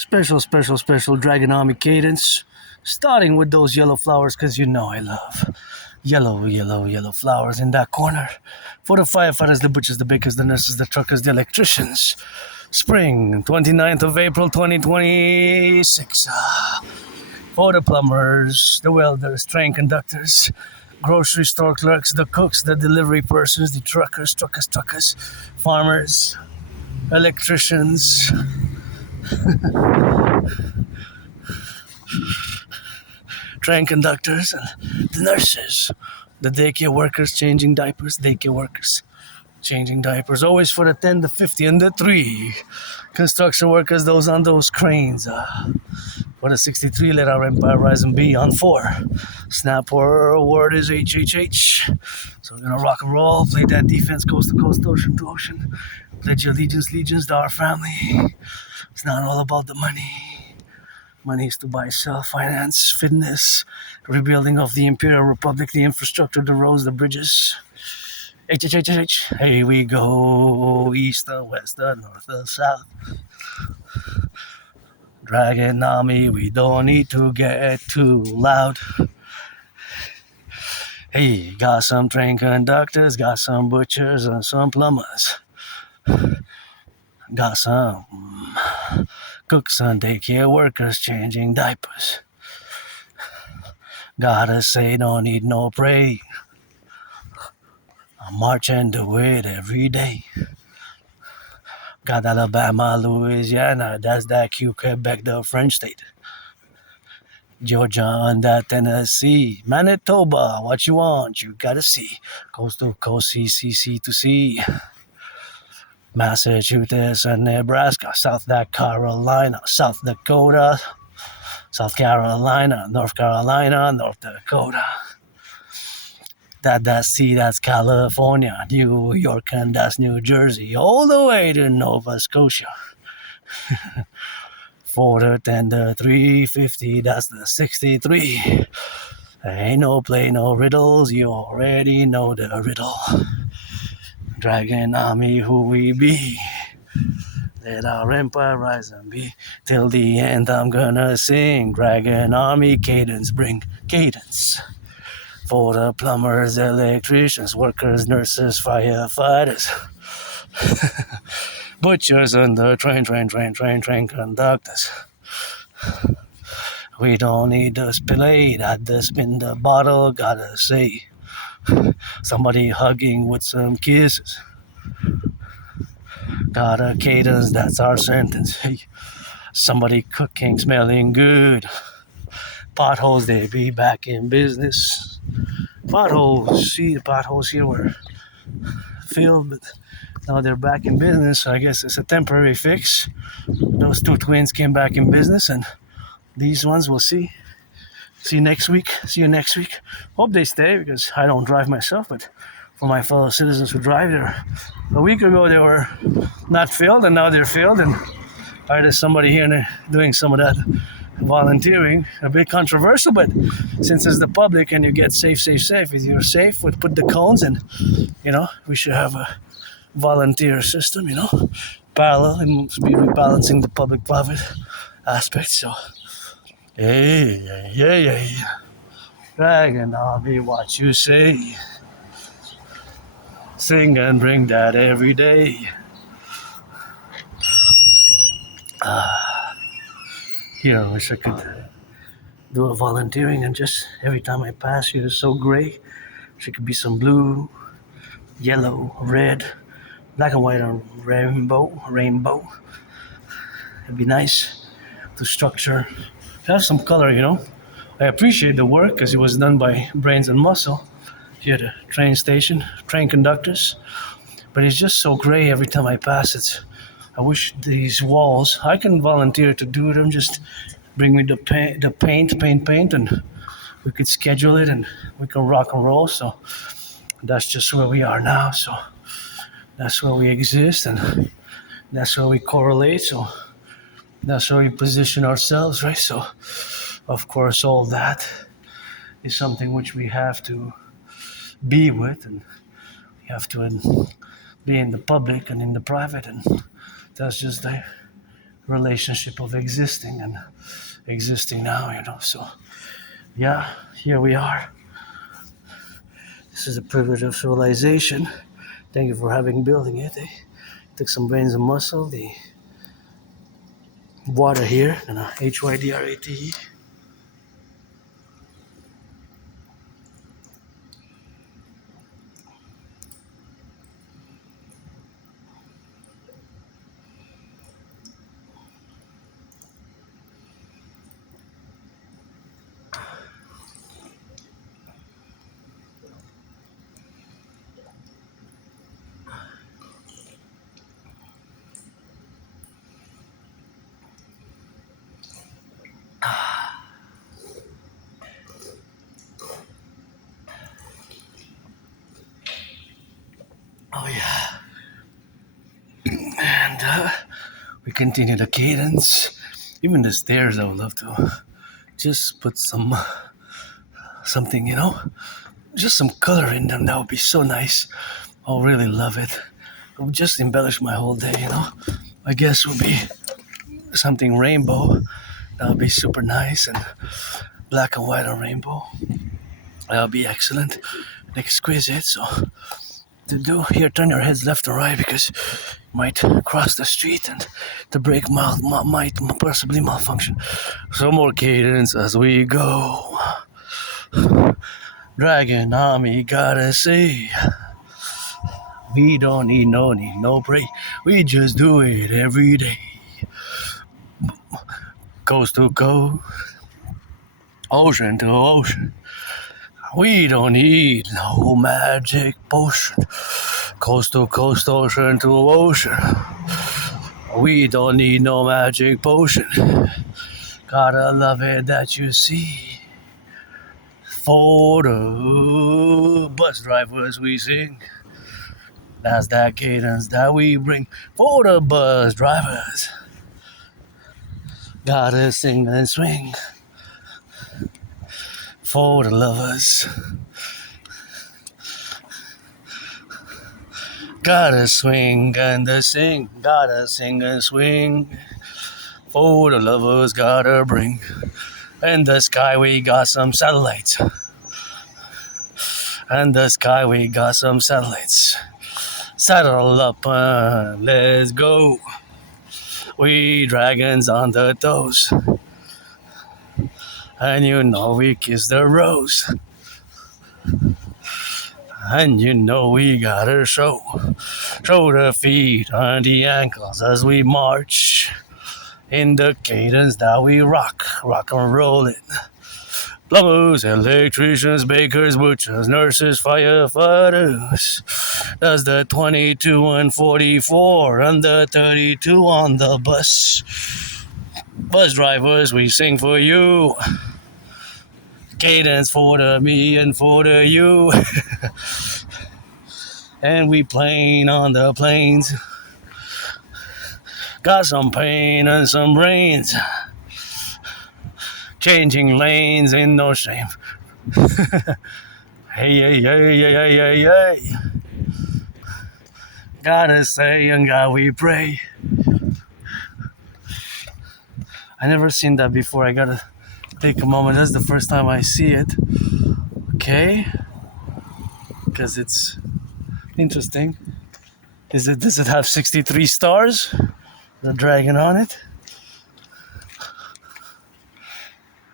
Special Dragon Army Cadence. Starting with those yellow flowers, because you know I love yellow flowers in that corner. For the firefighters, the butchers, the bakers, the nurses, the truckers, the electricians. Spring, 29th of April, 2026. For the plumbers, the welders, train conductors, grocery store clerks, the cooks, the delivery persons, the truckers, farmers, electricians, train conductors, and the nurses, the daycare workers changing diapers, always for the 10, the 50, and the 3. Construction workers, those on those cranes. For the 63, let our empire rise and be on 4. Snap word is HHH. So we're gonna rock and roll, play that defense coast to coast, ocean to ocean. Pledge your allegiance to our family. It's not all about the money. Money is to buy self-finance, fitness, rebuilding of the Imperium Republic, the infrastructure, the roads, the bridges. HHHH, here we go, east or west or north or south. Dragon Army, we don't need to get too loud. Hey, got some train conductors, got some butchers and some plumbers. Got some cooks and daycare workers changing diapers. Gotta say, don't need no pray. I'm marching to it every day. Got Alabama, Louisiana, that's that Q, Quebec, the French state. Georgia and that Tennessee. Manitoba, what you want, you gotta see. Coast to coast, sea to sea. Massachusetts and Nebraska, South Carolina, South Dakota, South Carolina, North Carolina, North Dakota. That's California, New York, and that's New Jersey, all the way to Nova Scotia. 4 the 10 the 350, that's the 63. Ain't no play, no riddles, you already know the riddle. Dragon Army, who we be. Let our empire rise and be. Till the end I'm gonna sing. Dragon Army Cadence, bring cadence. For the plumbers, electricians, workers, nurses, firefighters. Butchers and the train conductors. We don't need to spillade, had to spin the bottle, gotta say. Somebody hugging with some kisses. Got a cadence, that's our sentence. Hey, somebody cooking, smelling good. Potholes, they be back in business. Potholes, see the potholes here were filled, but now they're back in business. So I guess it's a temporary fix. Those 2 twins came back in business, and these ones we'll see. See you next week. Hope they stay, because I don't drive myself, but for my fellow citizens who drive there, a week ago they were not filled, and now they're filled, and there's somebody here doing some of that volunteering. A bit controversial, but since it's the public and you get safe, if you're safe, we'd put the cones, and we should have a volunteer system, parallel. It must be rebalancing the public-private aspect. So hey, Dragon Army, what you say? Sing and bring that every day. Here, I wish I could do a volunteering, and just every time I pass here, it's so gray. There could be some blue, yellow, red, black and white, and rainbow. It'd be nice to structure, to have some color, I appreciate the work, because it was done by brains and muscle here at the train station, train conductors. But it's just so gray every time I pass. I wish these walls, I can volunteer to do them, just bring me the paint, and we could schedule it, and we can rock and roll. So that's just where we are now. So that's where we exist, and that's where we correlate. So that's where we position ourselves, right? So of course, all that is something which we have to be with, and we have to be in the public and in the private, and that's just the relationship of existing and existing now, you know. So, yeah, here we are. This is the privilege of civilization. Thank you for having building it. It took some brains and muscle. The water here, and HYDRATE. Oh yeah, and we continue the cadence. Even the stairs, I would love to just put something, you know, just some color in them. That would be so nice. I'll really love it. It would just embellish my whole day, you know. I guess would be something rainbow. That would be super nice, and black and white on rainbow. That would be excellent and exquisite. So to do here, turn your heads left or right because you might cross the street and the brake might possibly malfunction. Some more cadence as we go. Dragon army gotta say, we don't need no break. We just do it every day. Coast to coast, ocean to ocean. We don't need no magic potion. Coast to coast, ocean to ocean. We don't need no magic potion. Gotta love it that you see. For the bus drivers we sing. That's that cadence that we bring. For the bus drivers. Gotta sing and swing. For the lovers. Gotta swing and sing. Gotta sing and swing. For the lovers gotta bring. In the sky we got some satellites. In the sky we got some satellites. Saddle up and let's go. We dragons on the toes. And you know we kiss the rose. And you know we gotta show the feet and the ankles as we march. In the cadence that we rock and roll it. Plumbers, electricians, bakers, butchers, nurses, firefighters. That's the 22 and 44 and the 32 on the bus. Bus drivers, we sing for you. Cadence for the me and for the you. And we plane on the planes. Got some pain and some brains. Changing lanes in no shame. Hey, hey, hey, hey, hey, hey, hey. Gotta say, and God we pray. I never seen that before. I gotta take a moment. That's the first time I see it. Okay. Because it's interesting. Does it have 63 stars? The dragon on it.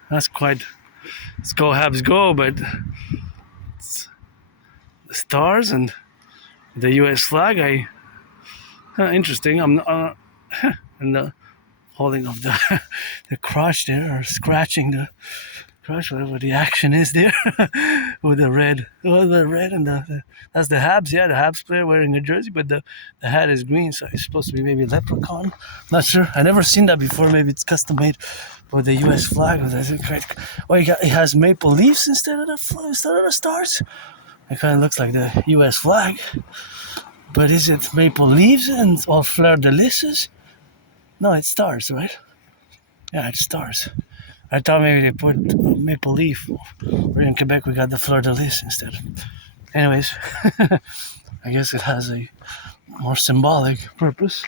That's quite. Let's go Habs go, but it's the stars and the U.S. flag. Interesting. I'm and the holding of the the crotch there, or scratching the crotch, whatever the action is there, with the red, and that's the Habs. Yeah, the Habs player wearing a jersey, but the hat is green, so it's supposed to be maybe leprechaun. Not sure. I never seen that before. Maybe it's custom made for the U.S. flag. Well, it has maple leaves instead of the stars. It kind of looks like the U.S. flag, but is it maple leaves and or fleur de lisses? No, it's stars, right? Yeah, it's stars. I thought maybe they put maple leaf. Or in Quebec, we got the fleur de lis instead. Anyways, I guess it has a more symbolic purpose.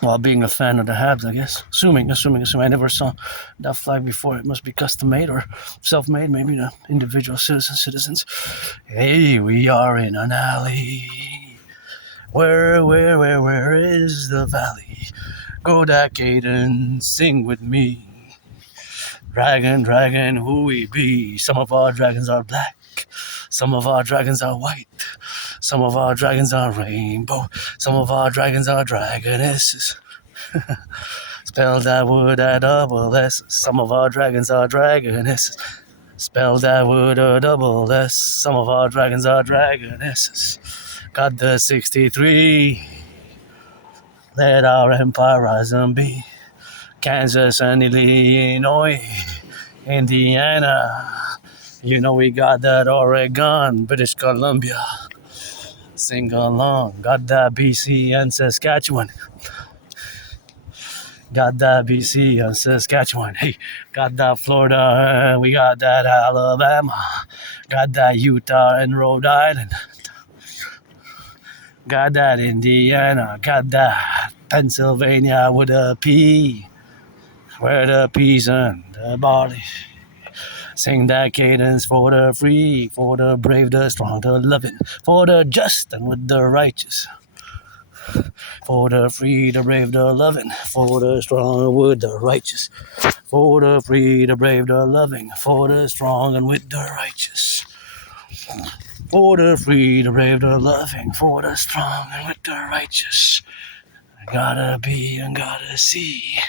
While being a fan of the Habs, I guess. Assuming. I never saw that flag before. It must be custom made or self made, maybe the individual citizens. Hey, we are in an alley. Where is the valley? Go that cadence, sing with me. Dragon, who we be? Some of our dragons are black. Some of our dragons are white. Some of our dragons are rainbow. Some of our dragons are dragonesses. Spell that word at double S. Some of our dragons are dragonesses. Spell that word a double S. Some of our dragons are dragonesses. Got the 63. Let our empire rise and be. Kansas and Illinois, Indiana. You know we got that Oregon, British Columbia. Sing along. Got that BC and Saskatchewan. Got that BC and Saskatchewan. Hey, got that Florida. We got that Alabama. Got that Utah and Rhode Island. Got that Indiana. Got that Pennsylvania with a P. Where the peas and the barley. Sing that cadence for the free, for the brave, the strong, the loving, for the just and with the righteous. For the free, the brave, the loving, for the strong and with the righteous. For the free, the brave, the loving, for the strong and with the righteous. For the free, the brave, the loving, for the strong and with the righteous. I gotta be and gotta see.